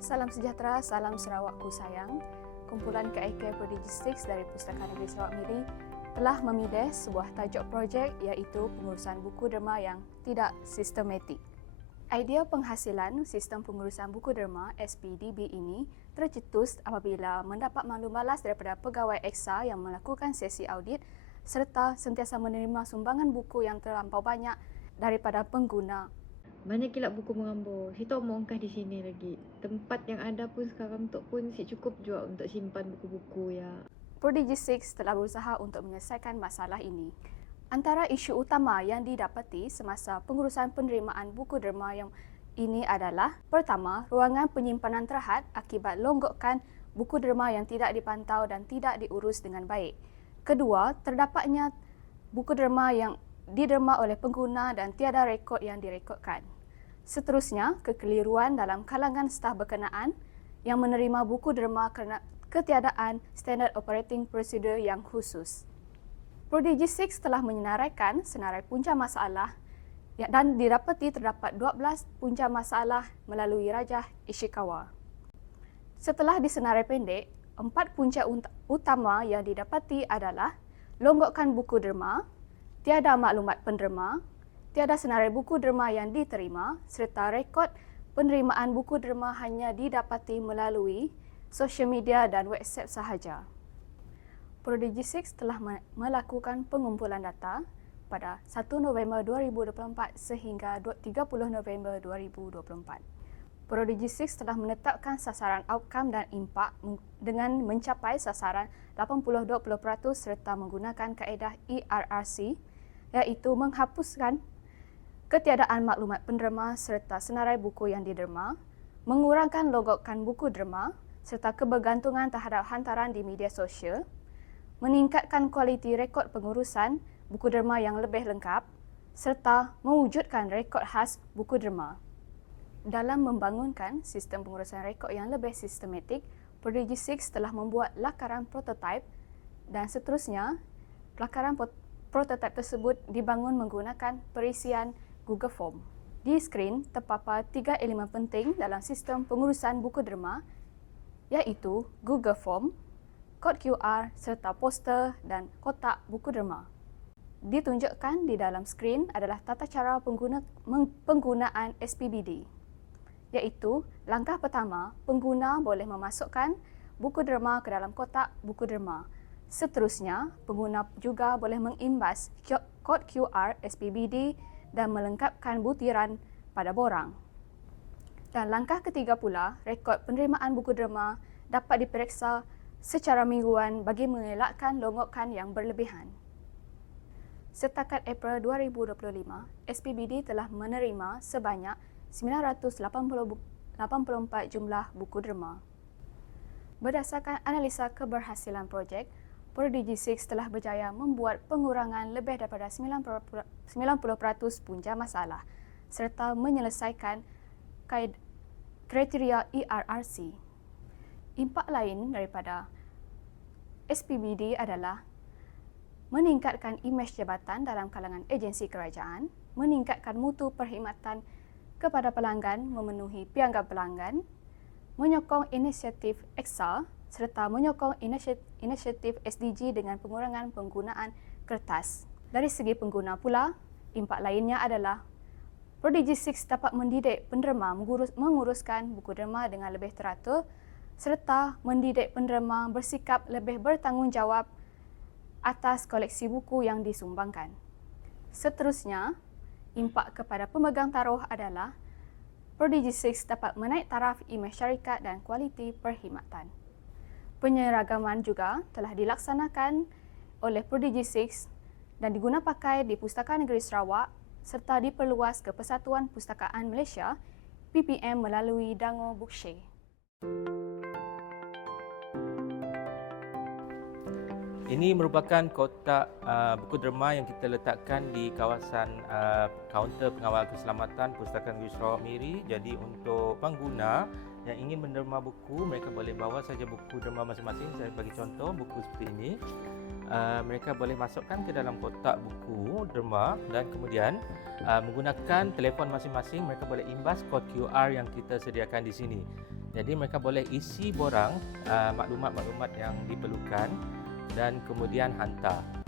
Salam sejahtera, salam Sarawakku sayang. Kumpulan KIK Prodigy 6 dari Pustaka Negeri Sarawak Miri telah memilih sebuah tajuk projek iaitu pengurusan buku derma yang tidak sistematik. Idea penghasilan sistem pengurusan buku derma SPDB ini tercetus apabila mendapat maklum balas daripada pegawai EXA yang melakukan sesi audit serta sentiasa menerima sumbangan buku yang terlampau banyak daripada pengguna Banyak kilap buku mengambur. Si tahu mau ongkah di sini lagi. Tempat yang ada pun sekarang tu pun si cukup juga untuk simpan buku-buku ya. Prodigy 6 telah berusaha untuk menyelesaikan masalah ini. Antara isu utama yang didapati semasa pengurusan penerimaan buku derma yang ini adalah pertama, ruangan penyimpanan terhad akibat longgokan buku derma yang tidak dipantau dan tidak diurus dengan baik. Kedua, terdapatnya buku derma yang diderma oleh pengguna dan tiada rekod yang direkodkan. Seterusnya, kekeliruan dalam kalangan staf berkenaan yang menerima buku derma kerana ketiadaan standard operating procedure yang khusus. Prodigy 6 telah menyenaraikan senarai punca masalah ya- dan didapati terdapat 12 punca masalah melalui Rajah Ishikawa. Setelah disenarai pendek, empat punca ut- utama yang didapati adalah longgokkan buku derma, tiada maklumat penderma, tiada senarai buku derma yang diterima serta rekod penerimaan buku derma hanya didapati melalui sosial media dan WhatsApp sahaja. Prodigy 6 telah me- melakukan pengumpulan data pada 1 November 2024 sehingga du- 30 November 2024. Prodigy 6 telah menetapkan sasaran outcome dan impak dengan mencapai sasaran 80-20% serta menggunakan kaedah ERRC iaitu menghapuskan ketiadaan maklumat penderma serta senarai buku yang diderma, mengurangkan logokan buku derma serta kebergantungan terhadap hantaran di media sosial, meningkatkan kualiti rekod pengurusan buku derma yang lebih lengkap serta mewujudkan rekod khas buku derma. Dalam membangunkan sistem pengurusan rekod yang lebih sistematik, Prodigy 6 telah membuat lakaran prototipe dan seterusnya lakaran prototipe tersebut dibangun menggunakan perisian Google Form. Di skrin terpapar tiga elemen penting dalam sistem pengurusan buku derma iaitu Google Form, kod QR serta poster dan kotak buku derma. Ditunjukkan di dalam skrin adalah tata cara pengguna, penggunaan SPBD iaitu langkah pertama, pengguna boleh memasukkan buku derma ke dalam kotak buku derma. Seterusnya, pengguna juga boleh mengimbas kod QR SPBD dan melengkapkan butiran pada borang. Dan langkah ketiga pula, rekod penerimaan buku derma dapat diperiksa secara mingguan bagi mengelakkan longokan yang berlebihan. Setakat April 2025, SPBD telah menerima sebanyak 984 jumlah buku derma. Berdasarkan analisa keberhasilan projek, Prodigy 6 telah berjaya membuat pengurangan lebih daripada 90% 90% punca masalah serta menyelesaikan kriteria ERRC. Impak lain daripada SPBD adalah meningkatkan imej jabatan dalam kalangan agensi kerajaan, meningkatkan mutu perkhidmatan kepada pelanggan memenuhi piagam pelanggan, menyokong inisiatif EXA serta menyokong inisiat- inisiatif SDG dengan pengurangan penggunaan kertas. Dari segi pengguna pula, impak lainnya adalah Prodigy 6 dapat mendidik penderma mengurus, menguruskan buku derma dengan lebih teratur serta mendidik penderma bersikap lebih bertanggungjawab atas koleksi buku yang disumbangkan. Seterusnya, impak kepada pemegang taruh adalah Prodigy 6 dapat menaik taraf imej syarikat dan kualiti perkhidmatan. Penyeragaman juga telah dilaksanakan oleh Prodigy 6 dan diguna pakai di Pustaka Negeri Sarawak serta diperluas ke Persatuan Pustakaan Malaysia PPM melalui Dango Bookshare. Ini merupakan kotak uh, buku derma yang kita letakkan di kawasan uh, kaunter pengawal keselamatan Pustaka Negeri Sarawak Miri. Jadi untuk pengguna yang ingin menderma buku, mereka boleh bawa saja buku derma masing-masing. Saya bagi contoh buku seperti ini. Uh, mereka boleh masukkan ke dalam kotak buku derma dan kemudian uh, menggunakan telefon masing-masing mereka boleh imbas kod QR yang kita sediakan di sini. Jadi mereka boleh isi borang uh, maklumat-maklumat yang diperlukan dan kemudian hantar.